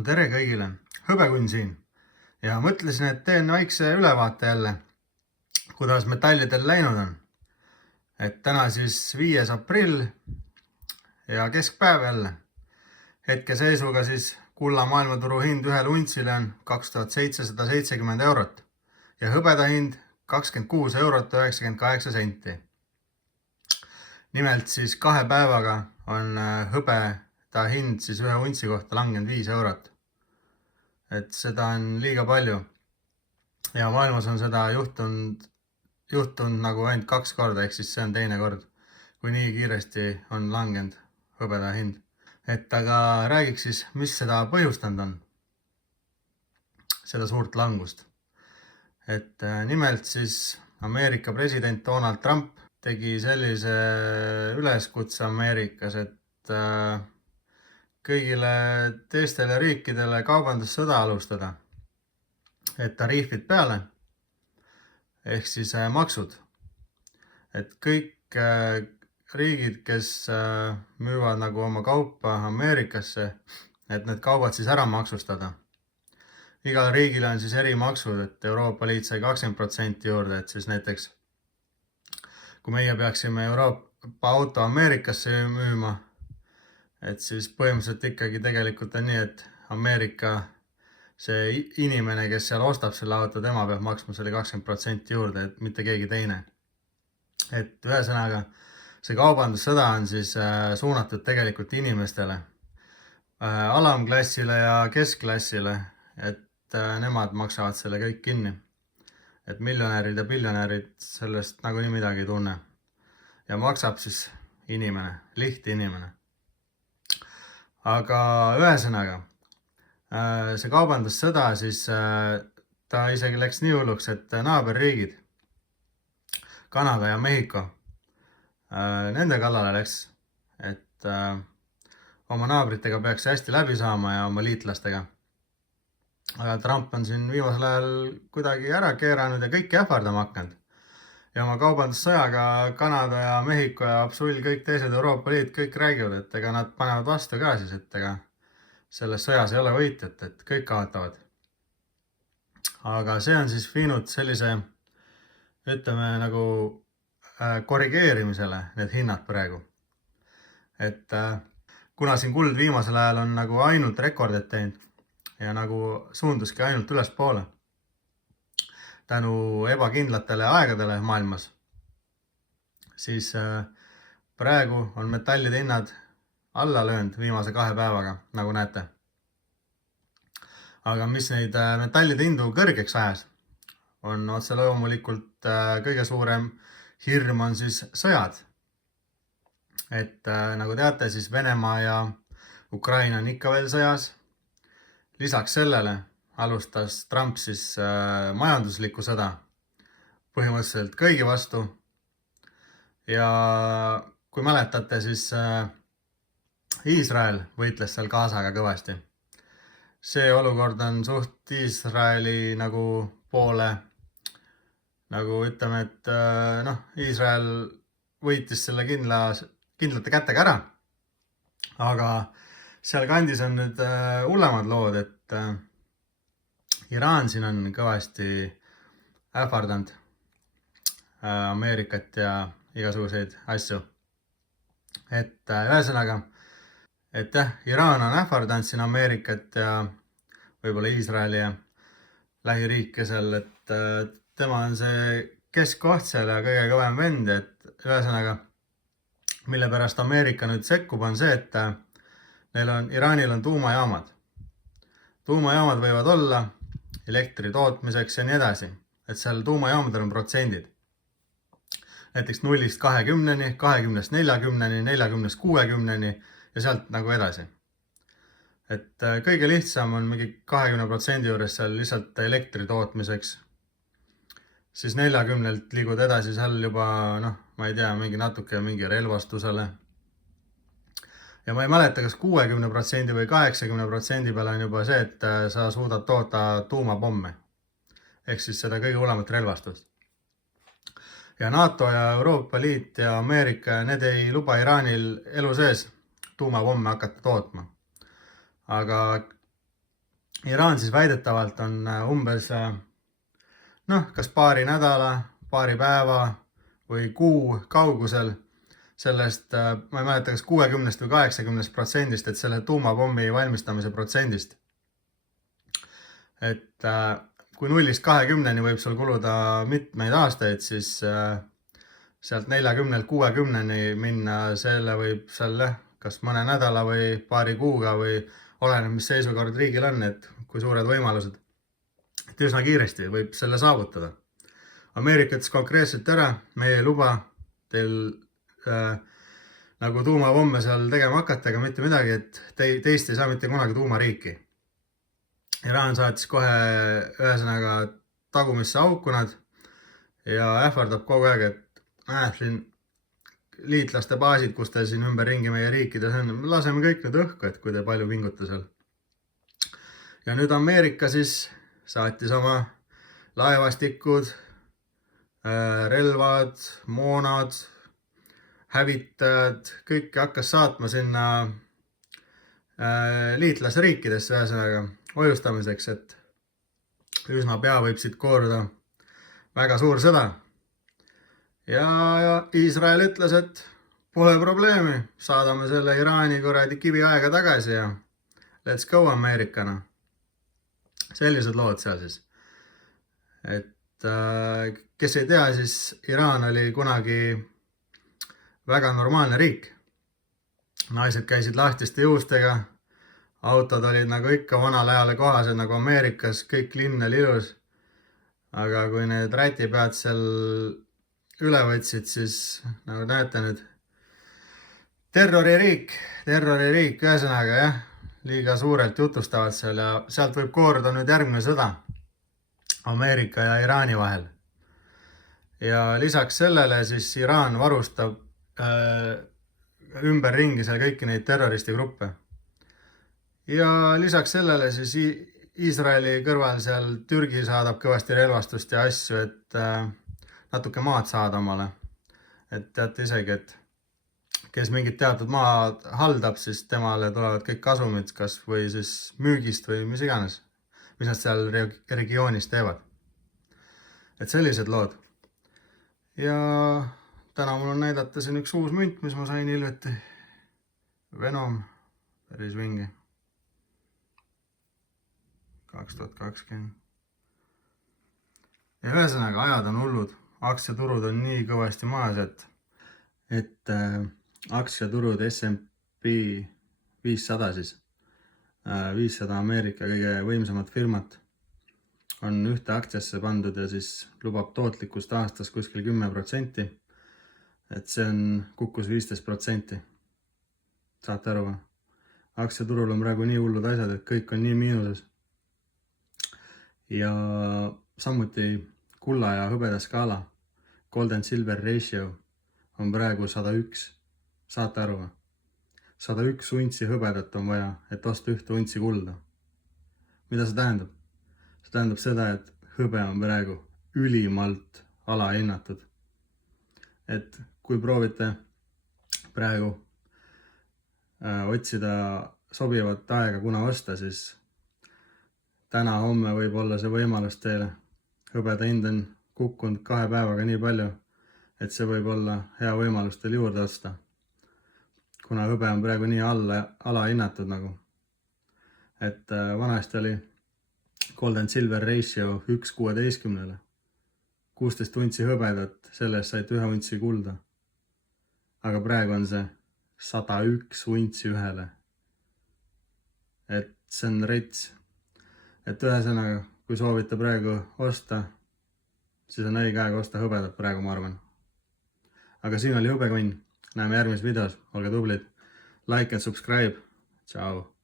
No tere kõigile, Hõbekun siin ja mõtlesin, et teen väikse ülevaate jälle, kuidas metallidel läinud on. Et täna siis 5. aprill ja keskpäev jälle. Hetkeseisuga siis kulla maailmaturu hind ühele untsile on 2770 eurot ja hõbeda hind 26 eurot 98 senti. Nimelt siis 2 päevaga on hõbeda hind siis ühe untsi kohta langenud 5 eurot. Et seda on liiga palju ja maailmas on seda juhtunud nagu ainult 2 korda, ehk siis see on teine kord, kui nii kiiresti on langenud hõbeda hind. Et aga räägiks siis, mis seda põhjustanud on, seda suurt langust. Et nimelt siis Ameerika president Donald Trump tegi sellise üleskutse Ameerikas, et kõigile teistele riikidele kaubandussõda alustada, et tariifid peale, ehk siis maksud, et kõik riigid, kes müüvad nagu oma kaupa Ameerikasse, et need kaubad siis ära maksustada. Igal riigil on siis eri maksud, et Euroopa Liit sai 20% juurde, et siis näiteks kui meie peaksime Euroopa auto Ameerikasse müüma, et siis põhimõtteliselt ikkagi tegelikult on nii, et Ameerika see inimene, kes seal ostab selle auto, tema peab maksma selle 20% juurde, et mitte keegi teine. Et ühesõnaga, see kaubandussõda on siis suunatud tegelikult inimestele, alamklassile ja keskklassile, et nemad maksavad selle kõik kinni. Et miljonärid ja biljonärid sellest nagunii midagi ei tunne. Ja maksab siis inimene, lihtne inimene. Aga ühesõnaga, see kaubandussõda siis ta isegi läks nii hulluks, et naaberriigid, Kanada ja Mehhiko, nende kallale läks, et oma naabritega peaks hästi läbi saama ja oma liitlastega. Aga Trump on siin viimasel ajal kuidagi ära keeranud ja kõik ähvardama hakanud. Ja oma kaubandussõjaga Kanada ja Mehhiko ja absoluut kõik teised Euroopa Liit kõik räägivad, et ega nad panevad vastu ka siis, et ega selles sõjas ei ole võitjat, et kõik kaotavad. Aga see on siis viinud sellise, ütleme nagu korrigeerimisele need hinnad praegu. Et kuna siin kuld viimasel ajal on nagu ainult rekordit teinud ja nagu suunduski ainult ülespoole tänu ebakindlatele aegadele maailmas, siis praegu on metallide hinnad alla löönud viimase 2 päevaga, nagu näete. Aga mis neid metallide hindu kõrgeks ajas, on otse loomulikult kõige suurem hirm on siis sõjad. Et nagu teate, siis Venemaa ja Ukraina on ikka veel sõjas. Lisaks sellele alustas Trump siis majanduslikku sõda põhimõtteliselt kõigi vastu. Ja kui mäletate, siis Iisrael võitles seal Gazaga kõvasti. See olukord on suht Iisraeli nagu poole, nagu ütleme, et Iisrael võitis selle kindlate kätega ära. Aga seal kandis on nüüd hullemad lood, et Iraan siin on kõvasti ähvardanud Ameerikat ja igasuguseid asju. Et ühesõnaga, et jah, Iraan on ähvardanud siin Ameerikat ja võib-olla Iisraeli ja lähiriike seal, et tema on see keskkoht seal ja kõige kõvem vend, et ühesõnaga, mille pärast Ameerika nüüd sekkub, on see, et Iraanil on tuumajaamad. Tuumajaamad võivad olla elektri tootmiseks ja nii edasi, et seal tuumajaamadel on protsendid. Näiteks 0-20, 20-40, 40-60 ja sealt nagu edasi. Et kõige lihtsam on mingi 20% juures seal lihtsalt elektri tootmiseks. Siis 40 liigud edasi seal juba, ma ei tea, mingi natuke mingi relvastusele. Ja ma ei mäleta, kas 60% või 80% peale on juba see, et sa suudad toota tuumapomme. Ehk siis seda kõige hullemat relvastust. Ja NATO ja Euroopa Liit ja Ameerika, need ei luba Iraanil elu sees tuumapomme hakata tootma. Aga Iraan siis väidetavalt on umbes kas paari nädala, paari päeva või kuu kaugusel sellest, ma ei mäleta, kas 60 või 80%, et selle tuumapommi valmistamise protsendist. Et kui 0-20-ni võib sul kuluda mitmeid aastaid, siis sealt 40-60-ni minna, selle võib seal kas mõne nädala või paari kuuga või oleneb, mis seisukord riigil on, et kui suured võimalused. Et üsna kiiresti võib selle saavutada. Ameerika ütles konkreetselt ära, meie ei luba teil nagu tuumapomme seal tegema hakata, aga mitte midagi, et teist ei saa mitte kunagi tuumariiki. Iraan saatis kohe ühesõnaga tagumisse auku nad ja ähvardab kogu aeg, et siin liitlaste baasid, kus te siin ümberringi meie riikides on, laseme kõik need õhku, et kui te palju pinguta seal. Ja nüüd Ameerika siis saatis oma laevastikud, relvad, moonad, hävitajad, kõike hakkas saatma sinna liitlasriikidesse ühesõnaga hoiustamiseks, et üsna pea võib siit kooruda väga suur sõda. Ja Iisrael ütles, et pole probleemi, saadame selle Iraani kuradi kiviaega tagasi ja let's go Ameerikana. Sellised lood seal siis. Et kes ei tea, siis Iraan oli kunagi väga normaalne riik. Naised käisid lahtiste juustega, autod olid nagu ikka vanale ajale kohased nagu Ameerikas, kõik linn oli ilus. Aga kui need rätipead seal üle võtsid, siis nagu näete nüüd, terroririik, ühesõnaga jah, liiga suurelt jutustavad seal ja sealt võib kooruda nüüd järgmine sõda Ameerika ja Iraani vahel. Ja lisaks sellele siis Iraan varustab ümberringi seal kõiki neid terroristigruppe. Ja lisaks sellele siis Iisraeli kõrval seal Türgi saadab kõvasti relvastust ja asju, et natuke maad saada omale. Et teate isegi, et kes mingit teatud maad haldab, siis temale tulevad kõik kasumid, kas või siis müügist või mis iganes, mis nad seal regioonis teevad. Et sellised lood. Ja täna mul on näidata siin üks uus münt, mis ma sain hiljuti. Venom, päris vinge. 2020. Ja ühesõnaga ajad on hullud. Aktsiaturud on nii kõvasti maas, et aktsiaturud S&P 500 siis, 500 Ameerika kõige võimsamat firmat on ühte aktsiasse pandud ja siis lubab tootlikkust aastas kuskil 10%. Et see on kukkus 15%. Saate aru? Aktsiaturul on praegu nii hullud asjad, et kõik on nii miinuses. Ja samuti kulla ja hõbeda skaala, golden silver ratio on praegu 101. Saate aru? 101 untsi hõbedat on vaja, et osta ühte untsi kulda. Mida see tähendab? See tähendab seda, et hõbe on praegu ülimalt alahinnatud. Et kui proovite praegu otsida sobivat aega, kuna osta, siis täna-homme võib olla see võimalus teile. Hõbeda hind on kukkunud 2 päevaga nii palju, et see võib olla hea võimalus teil juurde osta. Kuna hõbe on praegu nii alahinnatud nagu. Et vanasti oli golden silver ratio 1:16. 16 untsi hõbedat, sellest said 1 untsi kulda. Aga praegu on see 101 untsi ühele. Et see on rets. Et ühesõnaga, kui soovite praegu osta, siis on õige aeg osta hõbedat praegu, ma arvan. Aga siin oli Hõbekonn. Näeme järgmises videos. Olge tublid. Like and subscribe. Ciao.